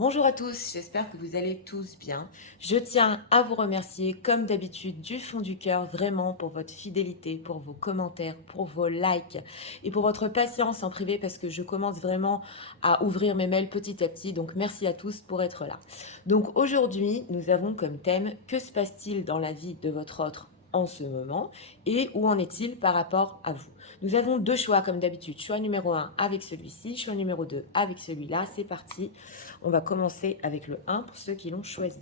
Bonjour à tous, j'espère que vous allez tous bien. Je tiens à vous remercier comme d'habitude du fond du cœur vraiment pour votre fidélité, pour vos commentaires, pour vos likes et pour votre patience en privé parce que je commence vraiment à ouvrir mes mails petit à petit. Donc merci à tous pour être là. Donc aujourd'hui, nous avons comme thème que se passe-t-il dans la vie de votre autre en ce moment et où en est-il par rapport à vous. Nous avons deux choix comme d'habitude. Choix numéro 1 avec celui-ci, choix numéro 2 avec celui-là. C'est parti. On va commencer avec le 1 pour ceux qui l'ont choisi.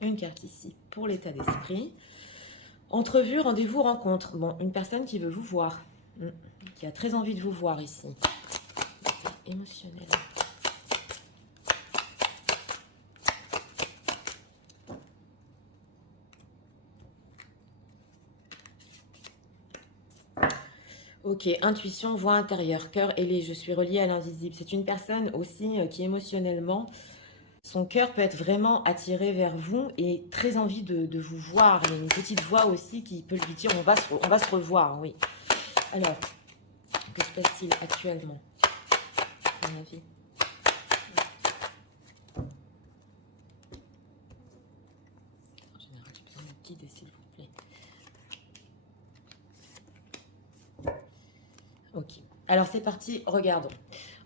Une carte ici pour l'état d'esprit. Entrevue, rendez-vous, rencontre. Bon, une personne qui veut vous voir, qui a très envie de vous voir ici. Émotionnel. Ok, intuition, voix intérieure, cœur ailé, je suis reliée à l'invisible. C'est une personne aussi qui émotionnellement, son cœur peut être vraiment attiré vers vous et très envie de vous voir. Il y a une petite voix aussi qui peut lui dire on va se revoir, oui. Alors, que se passe-t-il actuellement à mon avis? En général, j'ai besoin de guider, s'il vous plaît. Ok. Alors, c'est parti, regardons.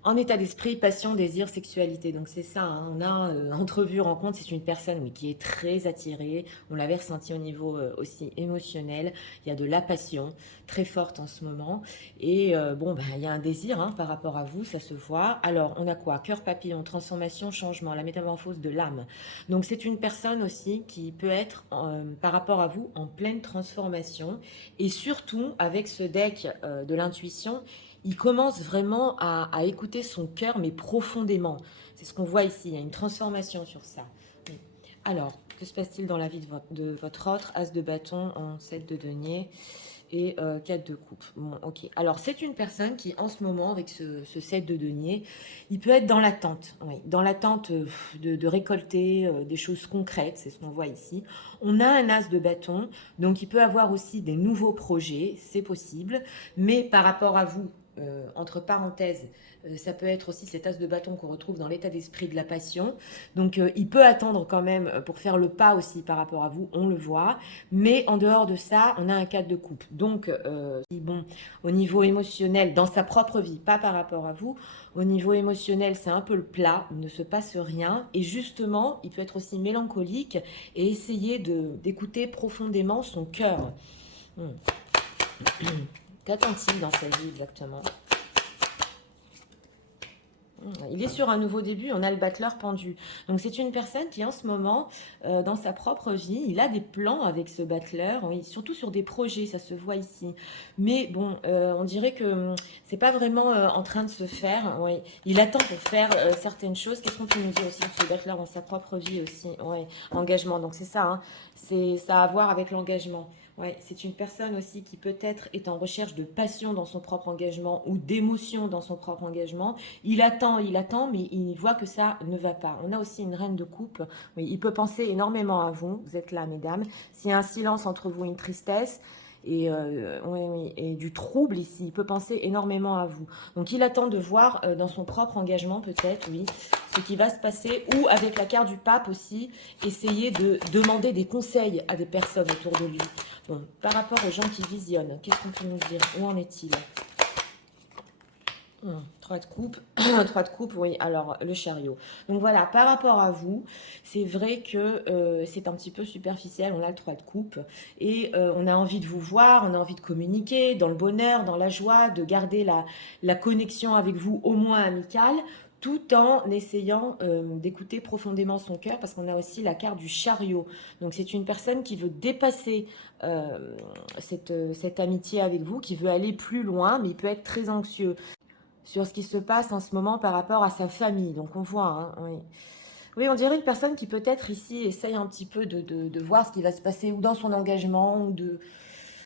En état d'esprit, passion, désir, sexualité. Donc c'est ça, hein. On a entrevue, rencontre, c'est une personne oui, qui est très attirée. On l'avait ressenti au niveau aussi émotionnel. Il y a de la passion très forte en ce moment. Et bon, ben, il y a un désir hein, par rapport à vous, ça se voit. Alors, on a quoi? Cœur papillon, transformation, changement, la métamorphose de l'âme. Donc c'est une personne aussi qui peut être par rapport à vous en pleine transformation. Et surtout, avec ce deck de l'intuition, il commence vraiment à écouter son cœur, mais profondément. C'est ce qu'on voit ici, il y a une transformation sur ça. Oui. Alors, que se passe-t-il dans la vie de votre autre? As de bâton en 7 de denier et 4 de coupe. Bon, ok. Alors, c'est une personne qui, en ce moment, avec ce 7 de denier, il peut être dans l'attente. Oui, dans l'attente de récolter des choses concrètes, c'est ce qu'on voit ici. On a un as de bâton, donc il peut avoir aussi des nouveaux projets, c'est possible. Mais par rapport à vous, entre parenthèses, ça peut être aussi cet as de bâton qu'on retrouve dans l'état d'esprit de la passion. Donc il peut attendre quand même pour faire le pas aussi par rapport à vous, on le voit. Mais en dehors de ça, on a un cadre de couple. Donc bon, au niveau émotionnel, dans sa propre vie, pas par rapport à vous, au niveau émotionnel, c'est un peu le plat, il ne se passe rien. Et justement, il peut être aussi mélancolique et essayer d'écouter profondément son cœur. Qu'attend-il dans sa vie exactement? Il est sur un nouveau début, on a le battleur pendu. Donc c'est une personne qui en ce moment, dans sa propre vie, il a des plans avec ce battleur, oui, surtout sur des projets, ça se voit ici. Mais bon, on dirait que c'est pas vraiment en train de se faire. Oui. Il attend pour faire certaines choses. Qu'est-ce qu'on peut nous dire aussi de ce battleur dans sa propre vie aussi? Oui, engagement. Donc c'est ça, hein. Ça a à voir avec l'engagement. Ouais, c'est une personne aussi qui peut-être est en recherche de passion dans son propre engagement ou d'émotion dans son propre engagement. Il attend, mais il voit que ça ne va pas. On a aussi une reine de coupe. Oui, il peut penser énormément à vous. Vous êtes là, mesdames. S'il y a un silence entre vous, une tristesse et, oui, oui, et du trouble ici, il peut penser énormément à vous. Donc il attend de voir dans son propre engagement peut-être, oui, ce qui va se passer. Ou avec la carte du pape aussi, essayer de demander des conseils à des personnes autour de lui. Bon, par rapport aux gens qui visionnent, qu'est-ce qu'on peut nous dire? Où en est-il? 3 de coupe, 3 de coupe, oui, alors le chariot. Donc voilà, par rapport à vous, c'est vrai que c'est un petit peu superficiel, on a le 3 de coupe, et on a envie de vous voir, on a envie de communiquer dans le bonheur, dans la joie, de garder la connexion avec vous au moins amicale, tout en essayant d'écouter profondément son cœur, parce qu'on a aussi la carte du chariot. Donc c'est une personne qui veut dépasser cette amitié avec vous, qui veut aller plus loin, mais il peut être très anxieux sur ce qui se passe en ce moment par rapport à sa famille. Donc on voit, hein, oui. Oui, on dirait une personne qui peut-être ici essaye un petit peu de voir ce qui va se passer ou dans son engagement ou de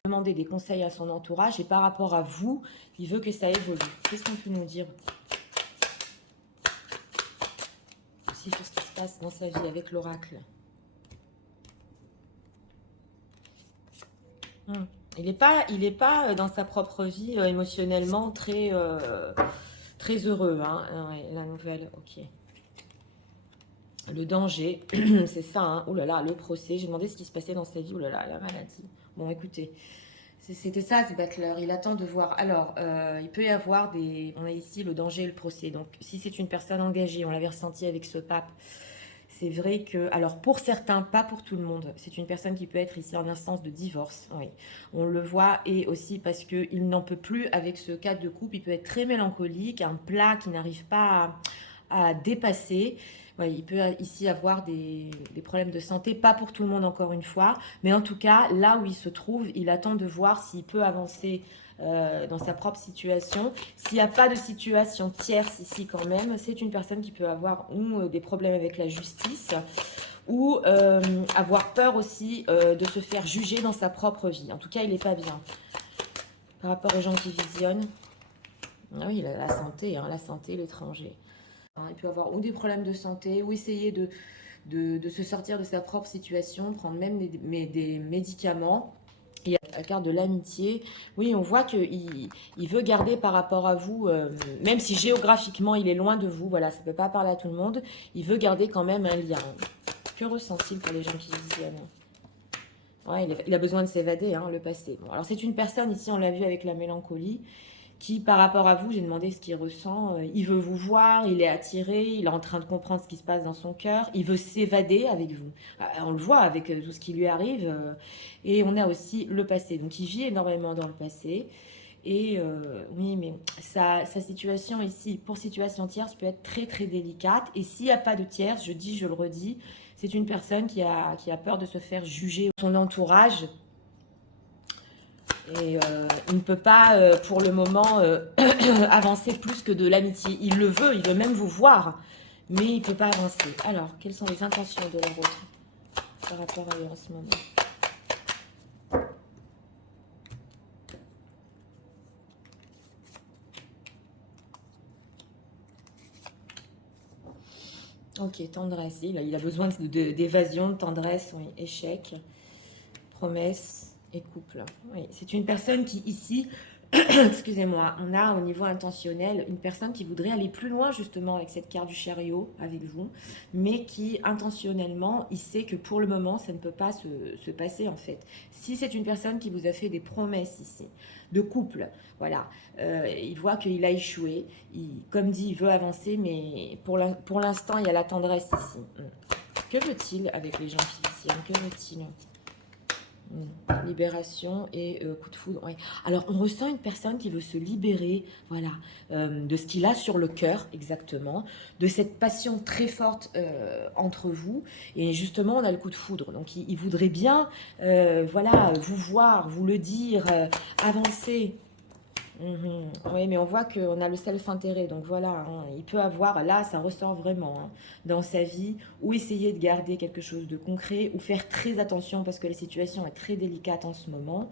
demander des conseils à son entourage. Et par rapport à vous, il veut que ça évolue. Qu'est-ce qu'on peut nous dire aussi sur ce qui se passe dans sa vie avec l'oracle. Il n'est pas dans sa propre vie émotionnellement très, très heureux. Hein. Ouais, la nouvelle, ok. Le danger, c'est ça. Hein. Ouh là là, le procès. J'ai demandé ce qui se passait dans sa vie. Ouh là là, la maladie. Bon, écoutez. C'était ça, c'est Battler. Il attend de voir. Alors, il peut y avoir des... On a ici le danger et le procès. Donc, si c'est une personne engagée, on l'avait ressenti avec ce pape, c'est vrai que... Alors, pour certains, pas pour tout le monde. C'est une personne qui peut être ici en instance de divorce. Oui, on le voit. Et aussi parce qu'il n'en peut plus avec ce cadre de couple. Il peut être très mélancolique, un plat qui n'arrive pas à dépasser. Ouais, il peut ici avoir des problèmes de santé, pas pour tout le monde encore une fois, mais en tout cas, là où il se trouve, il attend de voir s'il peut avancer dans sa propre situation. S'il n'y a pas de situation tierce ici quand même, c'est une personne qui peut avoir ou des problèmes avec la justice ou avoir peur aussi de se faire juger dans sa propre vie. En tout cas, il n'est pas bien. Par rapport aux gens qui visionnent, ah oui, la santé, hein, la santé, l'étranger. Il peut avoir ou des problèmes de santé, ou essayer de se sortir de sa propre situation, prendre même des médicaments. Et à la carte de l'amitié, oui, on voit qu'il veut garder par rapport à vous, même si géographiquement il est loin de vous, voilà, ça ne peut pas parler à tout le monde, il veut garder quand même un lien. Que ressent-il pour les gens qui visionnent? Ouais, il a besoin de s'évader, hein, le passé. Bon, alors c'est une personne, ici on l'a vu avec la mélancolie, qui par rapport à vous, j'ai demandé ce qu'il ressent, il veut vous voir, il est attiré, il est en train de comprendre ce qui se passe dans son cœur, il veut s'évader avec vous. On le voit avec tout ce qui lui arrive, et on a aussi le passé. Donc il vit énormément dans le passé, et oui, mais sa situation ici, pour situation tierce, peut être très très délicate, et s'il n'y a pas de tierce, je le redis, c'est une personne qui a peur de se faire juger. Son entourage... Et il ne peut pas, pour le moment, avancer plus que de l'amitié. Il le veut, il veut même vous voir, mais il ne peut pas avancer. Alors, quelles sont les intentions de leur autre par rapport à eux en ce moment? Ok, tendresse. Il a besoin d'évasion, de tendresse, oui. Échec, promesse et couple. Oui, c'est une personne qui, ici... Excusez-moi, on a au niveau intentionnel une personne qui voudrait aller plus loin justement avec cette carte du chariot avec vous, mais qui intentionnellement, il sait que pour le moment, ça ne peut pas se passer en fait. Si c'est une personne qui vous a fait des promesses ici, de couple, voilà, il voit qu'il a échoué, comme dit, il veut avancer, mais pour l'instant, il y a la tendresse ici. Que veut-il avec les gens qui visionnent? Que veut-il? Libération et coup de foudre. Ouais. Alors, on ressent une personne qui veut se libérer, voilà, de ce qu'il a sur le cœur, exactement, de cette passion très forte entre vous. Et justement, on a le coup de foudre. Donc, il voudrait bien, voilà, vous voir, vous le dire, avancer. Oui, mais on voit qu'on a le self-intérêt, donc voilà, hein, il peut avoir, là, ça ressort vraiment hein, dans sa vie, ou essayer de garder quelque chose de concret, ou faire très attention parce que la situation est très délicate en ce moment.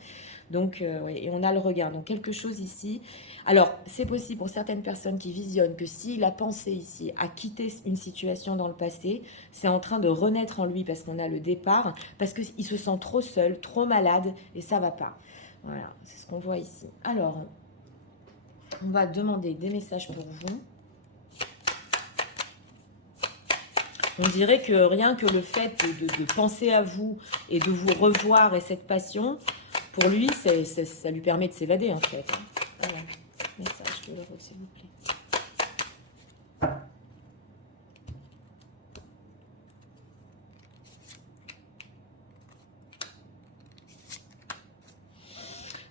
Donc, oui, et on a le regard, donc quelque chose ici. Alors, c'est possible pour certaines personnes qui visionnent que s'il a pensé ici à quitter une situation dans le passé, c'est en train de renaître en lui parce qu'on a le départ, parce qu'il se sent trop seul, trop malade, et ça va pas. Voilà, c'est ce qu'on voit ici. Alors... on va demander des messages pour vous. On dirait que rien que le fait de penser à vous et de vous revoir et cette passion, pour lui, ça lui permet de s'évader en fait. Voilà, message de l'euro s'il vous plaît.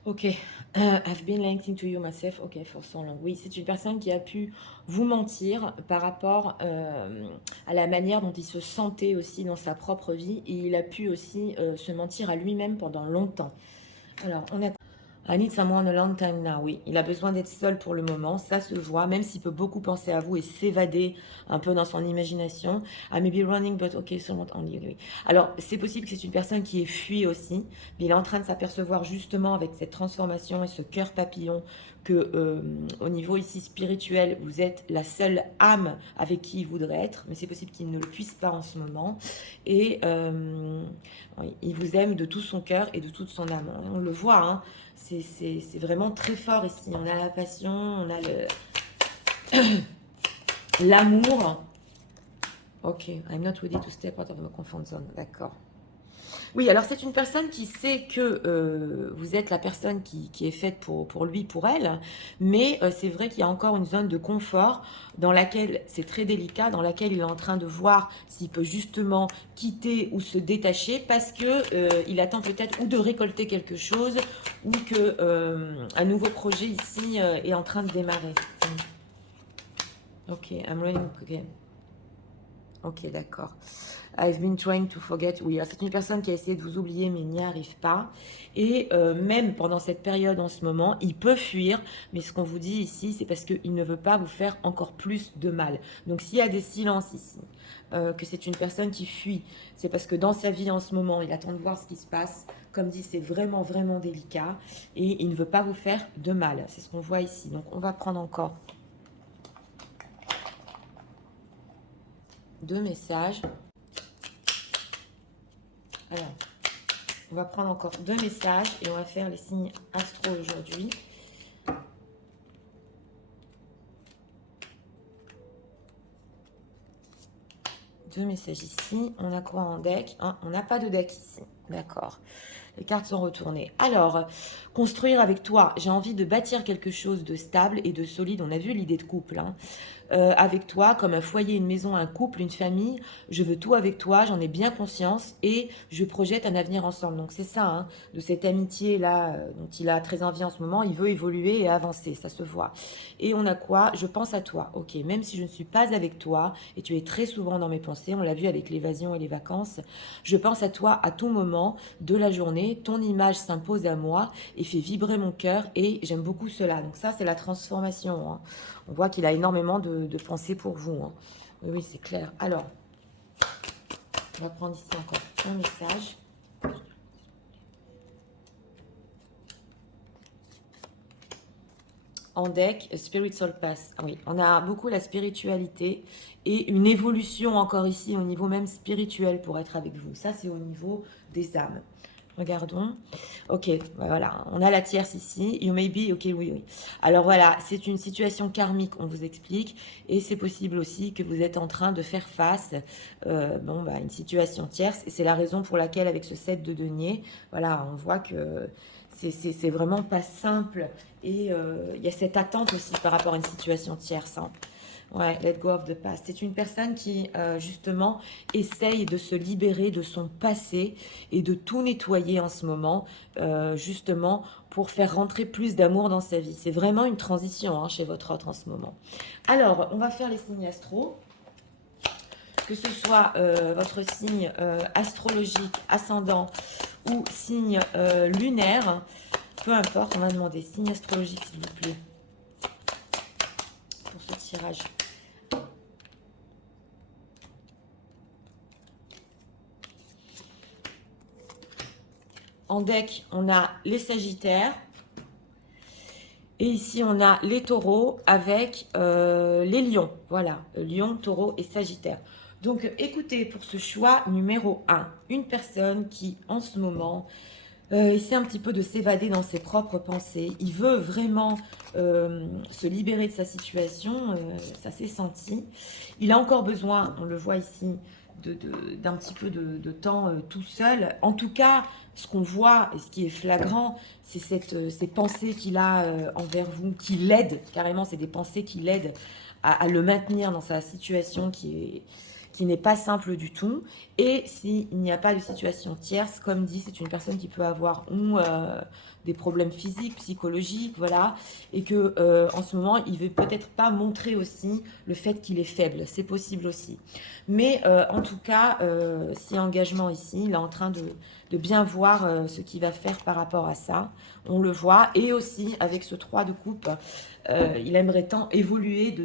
Ok, I've been lying to you myself. Ok, for so long. Oui, c'est une personne qui a pu vous mentir par rapport à la manière dont il se sentait aussi dans sa propre vie. Et il a pu aussi se mentir à lui-même pendant longtemps. Alors, on a... I need someone a long time now. Oui, il a besoin d'être seul pour le moment, ça se voit, même s'il peut beaucoup penser à vous et s'évader un peu dans son imagination. I may be running, but okay, so not only. Okay. Alors, c'est possible que c'est une personne qui est fui aussi, mais il est en train de s'apercevoir justement avec cette transformation et ce cœur papillon que au niveau ici spirituel, vous êtes la seule âme avec qui il voudrait être, mais c'est possible qu'il ne le puisse pas en ce moment. Et oui, il vous aime de tout son cœur et de toute son âme. On le voit, hein, c'est vraiment très fort ici. On a la passion, on a l'amour. Ok, I'm not ready to step out of my comfort zone. D'accord. Oui, alors c'est une personne qui sait que vous êtes la personne qui est faite pour lui, pour elle, mais c'est vrai qu'il y a encore une zone de confort dans laquelle c'est très délicat, dans laquelle il est en train de voir s'il peut justement quitter ou se détacher parce que il attend peut-être ou de récolter quelque chose ou que un nouveau projet ici est en train de démarrer. Ok, I'm running again. Ok, d'accord. I've been trying to forget. Oui, c'est une personne qui a essayé de vous oublier, mais n'y arrive pas. Et même pendant cette période en ce moment, il peut fuir. Mais ce qu'on vous dit ici, c'est parce qu'il ne veut pas vous faire encore plus de mal. Donc s'il y a des silences ici, que c'est une personne qui fuit, c'est parce que dans sa vie en ce moment, il attend de voir ce qui se passe. Comme dit, c'est vraiment, vraiment délicat. Et il ne veut pas vous faire de mal. C'est ce qu'on voit ici. Donc on va prendre encore 2 messages. Alors, on va prendre encore 2 messages et on va faire les signes astro aujourd'hui. Deux messages ici. On a quoi en deck, hein? On n'a pas de deck ici. D'accord. Les cartes sont retournées. Alors, construire avec toi. J'ai envie de bâtir quelque chose de stable et de solide. On a vu l'idée de couple, hein. Avec toi, comme un foyer, une maison, un couple, une famille. Je veux tout avec toi, j'en ai bien conscience et je projette un avenir ensemble. Donc c'est ça, hein, de cette amitié-là dont il a très envie en ce moment. Il veut évoluer et avancer, ça se voit. Et on a quoi? Je pense à toi. Ok, même si je ne suis pas avec toi et tu es très souvent dans mes pensées, on l'a vu avec l'évasion et les vacances, je pense à toi à tout moment de la journée. Ton image s'impose à moi et fait vibrer mon cœur et j'aime beaucoup cela. Donc ça, c'est la transformation, hein. On voit qu'il a énormément de pensées pour vous, hein. Oui, oui, c'est clair. Alors, on va prendre ici encore un message. En deck, Spiritual Path. Ah oui, on a beaucoup la spiritualité et une évolution encore ici au niveau même spirituel pour être avec vous. Ça, c'est au niveau des âmes. Regardons. Ok, voilà, on a la tierce ici. You may be, ok, oui, oui. Alors voilà, c'est une situation karmique, on vous explique. Et c'est possible aussi que vous êtes en train de faire face à une situation tierce. Et c'est la raison pour laquelle, avec ce 7 de denier, voilà, on voit que c'est vraiment pas simple. Et il y a cette attente aussi par rapport à une situation tierce, hein. Ouais, let go of the past. C'est une personne qui, justement, essaye de se libérer de son passé et de tout nettoyer en ce moment, justement, pour faire rentrer plus d'amour dans sa vie. C'est vraiment une transition, hein, chez votre autre en ce moment. Alors, on va faire les signes astro. Que ce soit votre signe astrologique, ascendant ou signe lunaire, peu importe, on va demander signe astrologique, s'il vous plaît, pour ce tirage. En deck, on a les Sagittaires. Et ici, on a les Taureaux avec les Lions. Voilà, Lion, Taureau et Sagittaire. Donc, écoutez, pour ce choix numéro 1, une personne qui, en ce moment, essaie un petit peu de s'évader dans ses propres pensées. Il veut vraiment se libérer de sa situation. Ça s'est senti. Il a encore besoin, on le voit ici, d'un petit peu de temps tout seul. En tout cas, ce qu'on voit et ce qui est flagrant, c'est ces pensées qu'il a envers vous, qui l'aident, carrément, c'est des pensées qui l'aident à le maintenir dans sa situation qui qui n'est pas simple du tout. Et s'il n'y a pas de situation tierce, comme dit, c'est une personne qui peut avoir des problèmes physiques, psychologiques, voilà, et que en ce moment, il veut peut-être pas montrer aussi le fait qu'il est faible. C'est possible aussi. Mais en tout cas, si engagement ici, il est en train de bien voir ce qu'il va faire par rapport à ça. On le voit. Et aussi, avec ce 3 de coupe, il aimerait tant évoluer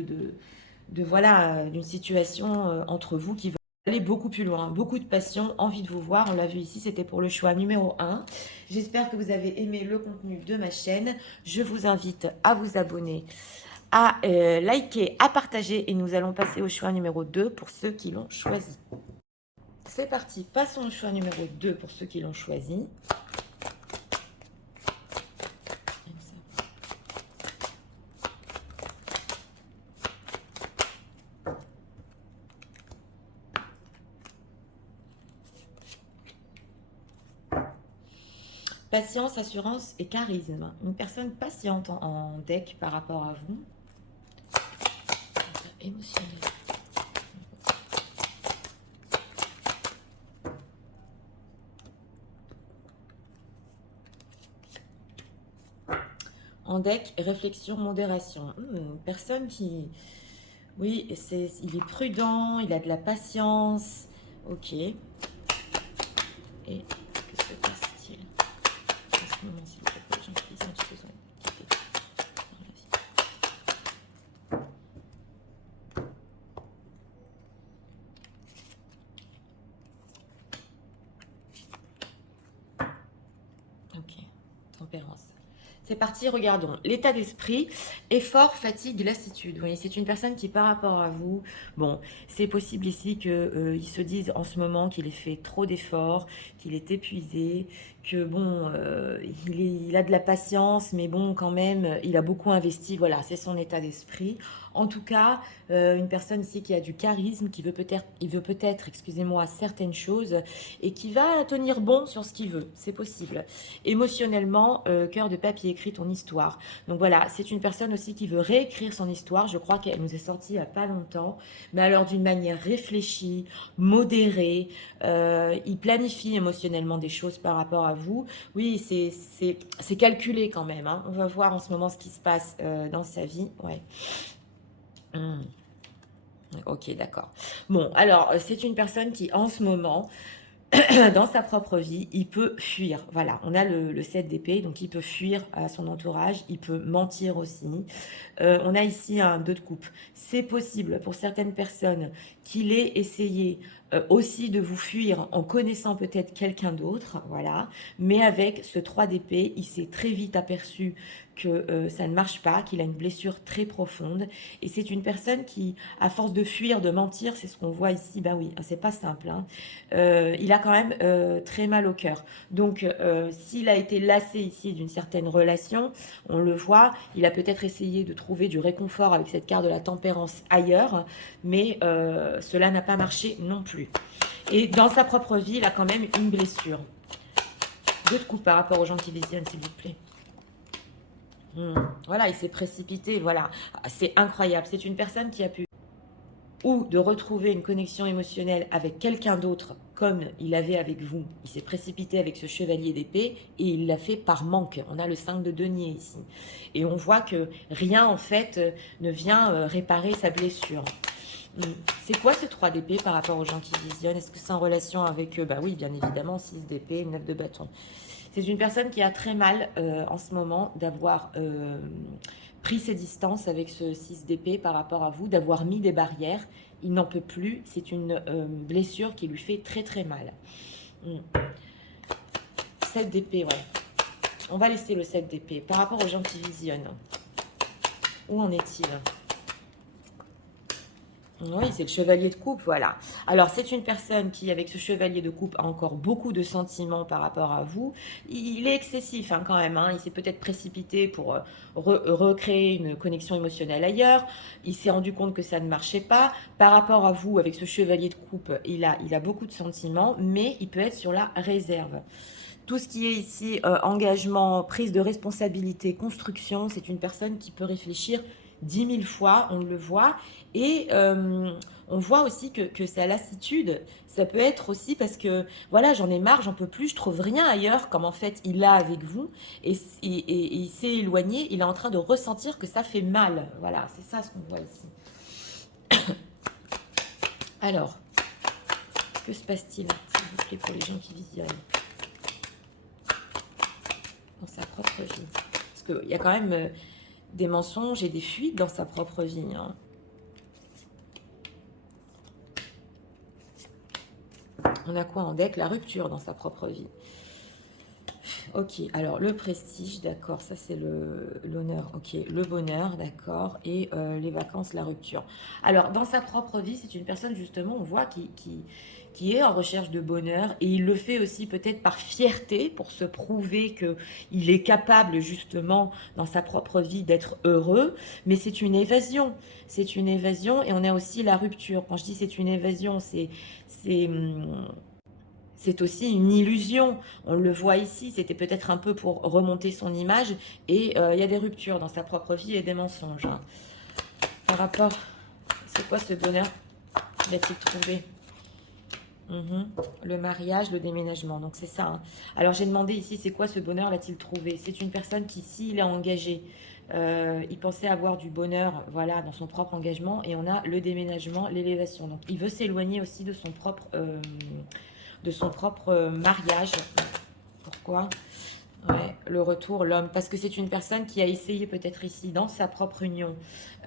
voilà, d'une situation entre vous qui va aller beaucoup plus loin. Beaucoup de passion, envie de vous voir. On l'a vu ici, c'était pour le choix numéro 1. J'espère que vous avez aimé le contenu de ma chaîne. Je vous invite à vous abonner, à liker, à partager. Et nous allons passer au choix numéro 2 pour ceux qui l'ont choisi. C'est parti, passons au choix numéro 2 pour ceux qui l'ont choisi. Patience, assurance et charisme. Une personne patiente en deck par rapport à vous. Émotionnel. En deck, réflexion, modération. Une personne qui... Oui, il est prudent, il a de la patience. Ok. Et que se passe-t-il en ce moment, s'il vous plaît, pour les gens qui ont besoin de quitter dans la vie. Ok. Tempérance. C'est parti, regardons. L'état d'esprit, effort, fatigue, lassitude. Oui, c'est une personne qui, par rapport à vous, bon, c'est possible ici qu'il se dise en ce moment qu'il ait fait trop d'efforts, qu'il est épuisé, que bon, il a de la patience, mais bon, quand même, il a beaucoup investi. Voilà, c'est son état d'esprit. En tout cas, une personne ici qui a du charisme, qui veut peut-être, excusez-moi, certaines choses et qui va tenir bon sur ce qu'il veut. C'est possible. Émotionnellement, cœur de papier, écrit ton histoire. Donc voilà, c'est une personne aussi qui veut réécrire son histoire. Je crois qu'elle nous est sortie il n'y a pas longtemps, mais alors d'une manière réfléchie, modérée. Il planifie émotionnellement des choses par rapport à vous. Oui, c'est calculé quand même. Hein. On va voir en ce moment ce qui se passe dans sa vie. Ouais. Ok, d'accord. Bon, alors, c'est une personne qui, en ce moment, dans sa propre vie, il peut fuir. Voilà, on a le 7 d'épée, donc il peut fuir à son entourage, il peut mentir aussi. On a ici un 2 de coupe. C'est possible pour certaines personnes qu'il ait essayé aussi de vous fuir en connaissant peut-être quelqu'un d'autre, voilà. Mais avec ce 3 d'épée, il s'est très vite aperçu que ça ne marche pas, qu'il a une blessure très profonde. Et c'est une personne qui, à force de fuir, de mentir, c'est ce qu'on voit ici, bah oui, c'est pas simple. Hein. Il a quand même très mal au cœur. Donc, s'il a été lassé ici d'une certaine relation, on le voit, il a peut-être essayé de trouver du réconfort avec cette carte de la tempérance ailleurs, mais cela n'a pas marché non plus. Et dans sa propre vie, il a quand même une blessure. 2 de coupe par rapport aux gens qui visionnent, s'il vous plaît. Voilà, il s'est précipité, voilà. C'est incroyable. C'est une personne qui a pu ou de retrouver une connexion émotionnelle avec quelqu'un d'autre comme il avait avec vous. Il s'est précipité avec ce chevalier d'épée et il l'a fait par manque. On a le 5 de denier ici. Et on voit que rien, en fait, ne vient réparer sa blessure. C'est quoi ce 3 d'épée par rapport aux gens qui visionnent? Est-ce que c'est en relation avec eux? Bah oui, bien évidemment, 6 d'épée, 9 de bâton. C'est une personne qui a très mal en ce moment d'avoir pris ses distances avec ce 6 d'épée par rapport à vous, d'avoir mis des barrières. Il n'en peut plus. C'est une blessure qui lui fait très très mal. 7 d'épée, ouais. On va laisser le 7 d'épée. Par rapport aux gens qui visionnent, où en est-il? Oui, c'est le chevalier de coupe, voilà. Alors, c'est une personne qui, avec ce chevalier de coupe, a encore beaucoup de sentiments par rapport à vous. Il est excessif hein, quand même. Hein. Il s'est peut-être précipité pour recréer une connexion émotionnelle ailleurs. Il s'est rendu compte que ça ne marchait pas. Par rapport à vous, avec ce chevalier de coupe, il a beaucoup de sentiments, mais il peut être sur la réserve. Tout ce qui est ici engagement, prise de responsabilité, construction, c'est une personne qui peut réfléchir 10 000 fois, on le voit. Et on voit aussi que sa lassitude, ça peut être aussi parce que, voilà, j'en ai marre, j'en peux plus, je trouve rien ailleurs, comme en fait il a avec vous, et il s'est éloigné, il est en train de ressentir que ça fait mal. Voilà, c'est ça ce qu'on voit ici. Alors, que se passe-t-il, s'il vous plaît, pour les gens qui visionnent dans sa propre vie? Parce qu'il y a quand même des mensonges et des fuites dans sa propre vie, hein. On a quoi en deck? La rupture dans sa propre vie. Ok, alors le prestige, d'accord, ça c'est l'honneur, ok, le bonheur, d'accord, et les vacances, la rupture. Alors, dans sa propre vie, c'est une personne, justement, on voit qui est en recherche de bonheur, et il le fait aussi peut-être par fierté, pour se prouver qu'il est capable, justement, dans sa propre vie, d'être heureux, mais c'est une évasion, et on a aussi la rupture. Quand je dis c'est une évasion, c'est, c'est aussi une illusion. On le voit ici, c'était peut-être un peu pour remonter son image. Et il y a des ruptures dans sa propre vie et des mensonges, hein. Par rapport, c'est quoi ce bonheur qu'il a-t-il trouvé? Le mariage, le déménagement, donc c'est ça, hein. Alors j'ai demandé ici, c'est quoi ce bonheur l'a-t-il trouvé? C'est une personne qui, s'il est engagé, il pensait avoir du bonheur, voilà, dans son propre engagement, et on a le déménagement, l'élévation. Donc il veut s'éloigner aussi de son propre mariage. Pourquoi? Ouais, le retour, l'homme, parce que c'est une personne qui a essayé peut-être ici, dans sa propre union,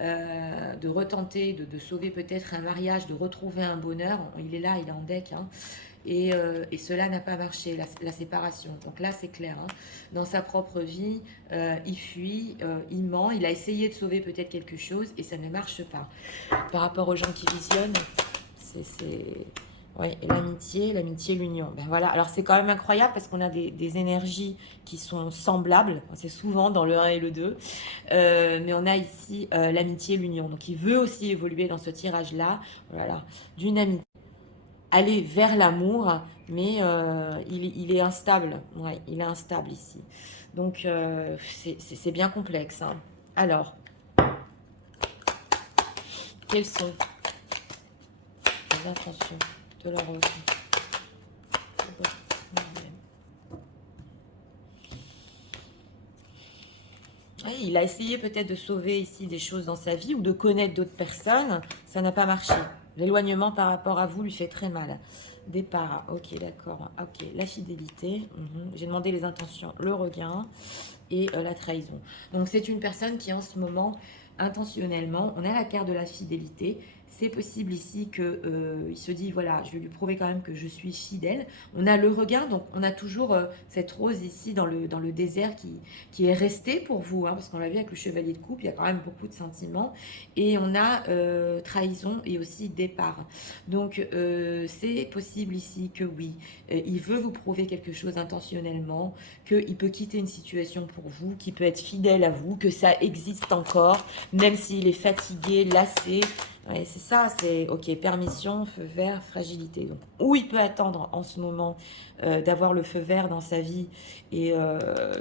de retenter, de sauver peut-être un mariage, de retrouver un bonheur. Il est là, il est en deck, hein. Et cela n'a pas marché, la séparation. Donc là, c'est clair, hein. Dans sa propre vie, il fuit, il ment, il a essayé de sauver peut-être quelque chose et ça ne marche pas. Par rapport aux gens qui visionnent, c'est... Oui, et l'amitié, l'union. Ben voilà, alors c'est quand même incroyable parce qu'on a des énergies qui sont semblables, c'est souvent dans le 1 et le 2, mais on a ici l'amitié, l'union. Donc il veut aussi évoluer dans ce tirage-là, voilà, d'une amitié, aller vers l'amour, mais il est instable, ouais, il est instable ici. Donc c'est bien complexe, hein. Alors, quelles sont les intentions de leur retour? Oui, il a essayé peut-être de sauver ici des choses dans sa vie ou de connaître d'autres personnes. Ça n'a pas marché. L'éloignement par rapport à vous lui fait très mal. Départ, ok, d'accord. Ok, la fidélité. J'ai demandé les intentions, le regain et la trahison. Donc c'est une personne qui en ce moment, intentionnellement, on a la carte de la fidélité. C'est possible ici qu'il se dit, voilà, je vais lui prouver quand même que je suis fidèle. On a le regain, donc on a toujours cette rose ici dans le désert qui est restée pour vous, hein, parce qu'on l'a vu avec le chevalier de coupe, il y a quand même beaucoup de sentiments. Et on a trahison et aussi départ. Donc c'est possible ici que oui, il veut vous prouver quelque chose intentionnellement, qu'il peut quitter une situation pour vous, qu'il peut être fidèle à vous, que ça existe encore, même s'il est fatigué, lassé. Ouais, c'est ça, c'est ok, permission, feu vert, fragilité. Donc, ou il peut attendre en ce moment d'avoir le feu vert dans sa vie et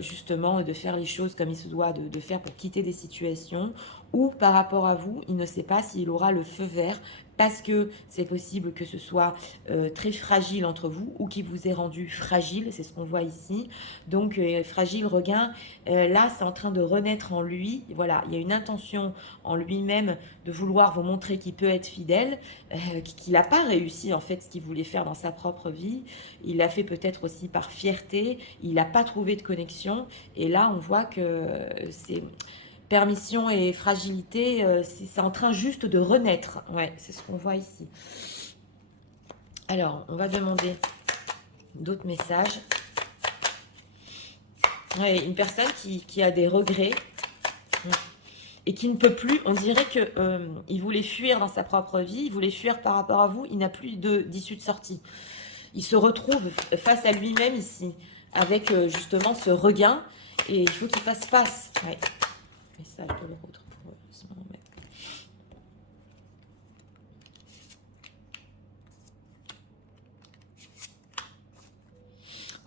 justement de faire les choses comme il se doit de faire pour quitter des situations, ou par rapport à vous, il ne sait pas s'il aura le feu vert parce que c'est possible que ce soit très fragile entre vous ou qui vous ait rendu fragile, c'est ce qu'on voit ici. Donc fragile regain, là c'est en train de renaître en lui. Voilà, il y a une intention en lui-même de vouloir vous montrer qu'il peut être fidèle, qu'il n'a pas réussi en fait ce qu'il voulait faire dans sa propre vie. Il l'a fait peut-être aussi par fierté, il n'a pas trouvé de connexion. Et là on voit que c'est permission et fragilité, c'est en train juste de renaître. Ouais, c'est ce qu'on voit ici. Alors, on va demander d'autres messages. Ouais, une personne qui a des regrets et qui ne peut plus, on dirait que il voulait fuir dans sa propre vie, il voulait fuir par rapport à vous, il n'a plus d'issue de sortie. Il se retrouve face à lui-même ici, avec justement ce regain, et il faut qu'il fasse face. Ouais. Message de l'autre pour ce moment.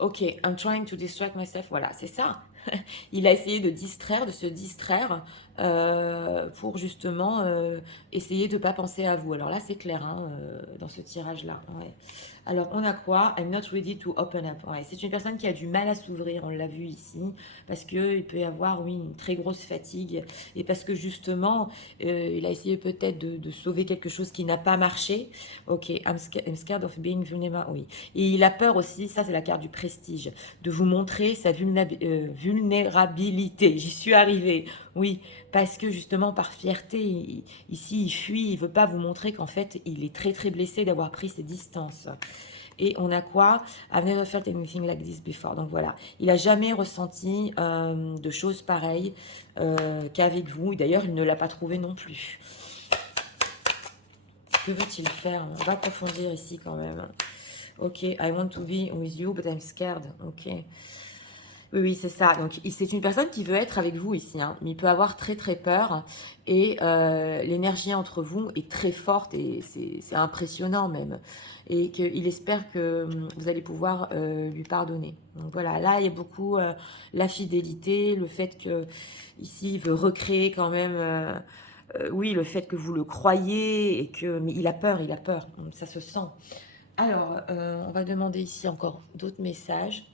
Ok, I'm trying to distract myself. Voilà, c'est ça. Il a essayé de distraire, de se distraire pour justement essayer de ne pas penser à vous. Alors là, c'est clair hein, dans ce tirage-là. Ouais. Alors, on a quoi? I'm not ready to open up. Ouais, c'est une personne qui a du mal à s'ouvrir, on l'a vu ici, parce qu'il peut y avoir, oui, une très grosse fatigue, et parce que justement, il a essayé peut-être de sauver quelque chose qui n'a pas marché. Ok, I'm scared of being vulnerable. Oui. Et il a peur aussi, ça c'est la carte du prestige, de vous montrer sa vulnérabilité. J'y suis arrivée, oui, parce que justement par fierté, ici il fuit, il veut pas vous montrer qu'en fait il est très très blessé d'avoir pris ses distances. Et on a quoi? I've never felt anything like this before. Donc voilà, il a jamais ressenti de choses pareilles qu'avec vous. D'ailleurs, il ne l'a pas trouvé non plus. Que veut-il faire? On va approfondir ici quand même. Ok, I want to be with you, but I'm scared. Ok. Oui, oui, c'est ça. Donc, c'est une personne qui veut être avec vous ici, hein, mais il peut avoir très, très peur. Et l'énergie entre vous est très forte et c'est impressionnant même. Et qu'il espère que vous allez pouvoir lui pardonner. Donc voilà, là, il y a beaucoup la fidélité, le fait que ici, il veut recréer quand même... oui, le fait que vous le croyez et que... Mais il a peur, il a peur. Donc, ça se sent. Alors, on va demander ici encore d'autres messages.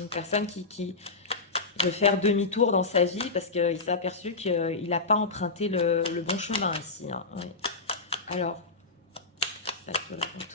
Une personne qui veut faire demi-tour dans sa vie parce qu'il s'est aperçu qu'il n'a pas emprunté le bon chemin ici. Hein. Oui. Alors, ça te raconte.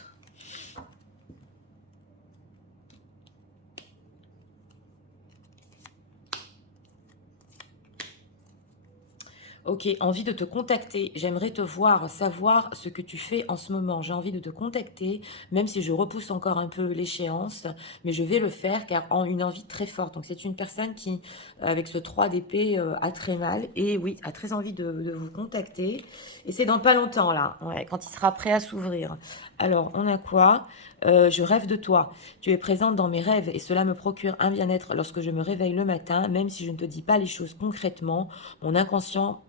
Ok, envie de te contacter. J'aimerais te voir, savoir ce que tu fais en ce moment. J'ai envie de te contacter, même si je repousse encore un peu l'échéance, mais je vais le faire car en une envie très forte. Donc c'est une personne qui, avec ce 3 d'épée, a très mal et oui, a très envie de vous contacter. Et c'est dans pas longtemps là, ouais, quand il sera prêt à s'ouvrir. Alors, on a quoi? Je rêve de toi. Tu es présente dans mes rêves et cela me procure un bien-être lorsque je me réveille le matin, même si je ne te dis pas les choses concrètement. Mon inconscient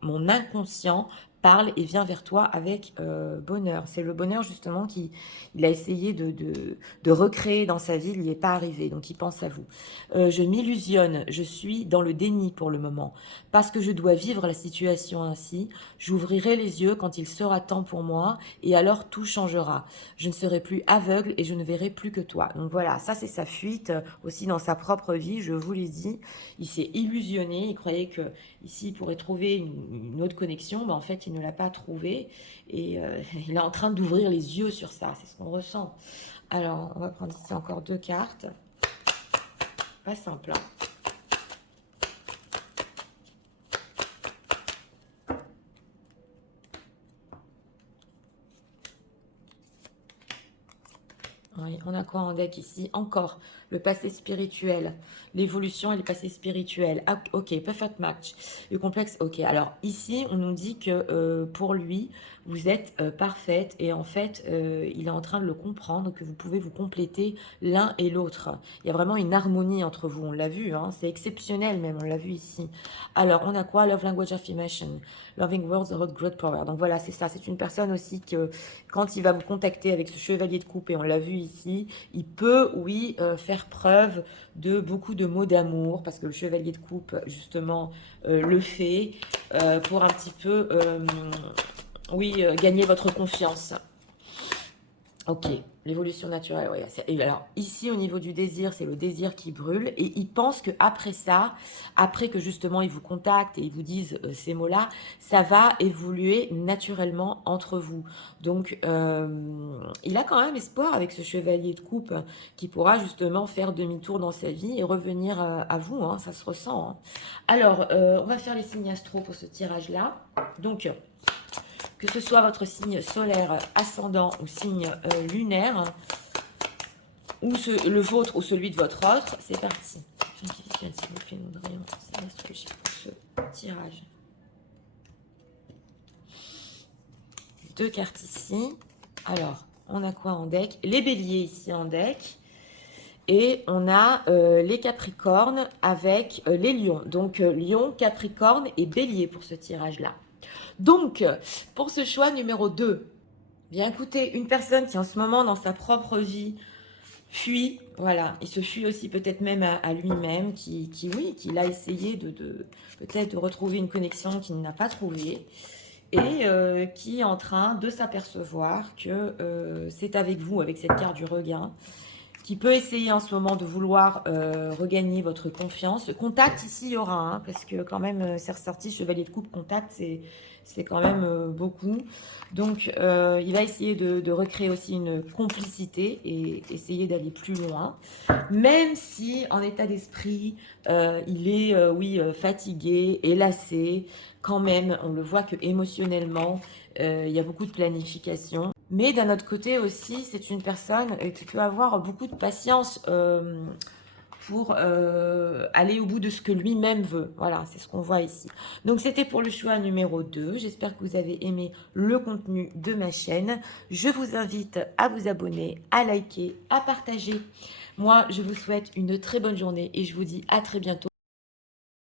parle et vient vers toi avec bonheur. C'est le bonheur justement il a essayé de recréer dans sa vie, il n'y est pas arrivé, donc il pense à vous. Je m'illusionne, je suis dans le déni pour le moment, parce que je dois vivre la situation ainsi, j'ouvrirai les yeux quand il sera temps pour moi, et alors tout changera. Je ne serai plus aveugle et je ne verrai plus que toi. Donc voilà, ça c'est sa fuite aussi dans sa propre vie, je vous l'ai dit. Il s'est illusionné, il croyait que ici il pourrait trouver une autre connexion, mais en fait il ne l'a pas trouvé et il est en train d'ouvrir les yeux sur ça, c'est ce qu'on ressent. Alors on va prendre ici encore 2 cartes, pas simple. Hein. Oui, on a quoi en deck ici? Encore le passé spirituel, l'évolution et le passé spirituel. Ah, ok, perfect match. Le complexe, ok. Alors ici, on nous dit que pour lui, vous êtes parfaite et en fait, il est en train de le comprendre, que vous pouvez vous compléter l'un et l'autre. Il y a vraiment une harmonie entre vous, on l'a vu, hein, c'est exceptionnel même, on l'a vu ici. Alors, on a quoi? Love language affirmation, loving words hold great power. Donc voilà, c'est ça, c'est une personne aussi que quand il va vous contacter avec ce chevalier de coupe, et on l'a vu ici, il peut, oui, faire preuve de beaucoup de mots d'amour, parce que le chevalier de coupe, justement, le fait pour un petit peu, oui, gagner votre confiance. Ok, l'évolution naturelle, oui. Et alors, ici, au niveau du désir, c'est le désir qui brûle. Et il pense qu'après ça, après que justement ils vous contactent et ils vous disent ces mots-là, ça va évoluer naturellement entre vous. Donc, il a quand même espoir avec ce chevalier de coupe qui pourra justement faire demi-tour dans sa vie et revenir à vous. Hein, ça se ressent. Hein. Alors, on va faire les signes astro pour ce tirage-là. Donc... que ce soit votre signe solaire, ascendant ou signe lunaire, ou le vôtre ou celui de votre autre, c'est parti. S'il vous plaît, c'est ce que j'ai pour ce tirage. 2 cartes ici. Alors, on a quoi en deck? Les béliers ici en deck. Et on a les capricornes avec les lions. Donc, lion, capricorne et bélier pour ce tirage-là. Donc, pour ce choix numéro 2, bien écoutez, une personne qui en ce moment dans sa propre vie fuit, voilà, il se fuit aussi peut-être même à lui-même, oui, qu'il a essayé peut-être de retrouver une connexion qu'il n'a pas trouvée, et qui est en train de s'apercevoir que c'est avec vous, avec cette carte du regain, qui peut essayer en ce moment de vouloir regagner votre confiance. Contact ici, il y aura, hein, parce que quand même, c'est ressorti, chevalier de coupe, contact, c'est quand même beaucoup. Donc, il va essayer de recréer aussi une complicité et essayer d'aller plus loin. Même si, en état d'esprit, il est, oui, fatigué, lassé, quand même, on le voit que émotionnellement, il y a beaucoup de planification. Mais d'un autre côté aussi, c'est une personne qui peut avoir beaucoup de patience pour aller au bout de ce que lui-même veut. Voilà, c'est ce qu'on voit ici. Donc, c'était pour le choix numéro 2. J'espère que vous avez aimé le contenu de ma chaîne. Je vous invite à vous abonner, à liker, à partager. Moi, je vous souhaite une très bonne journée et je vous dis à très bientôt.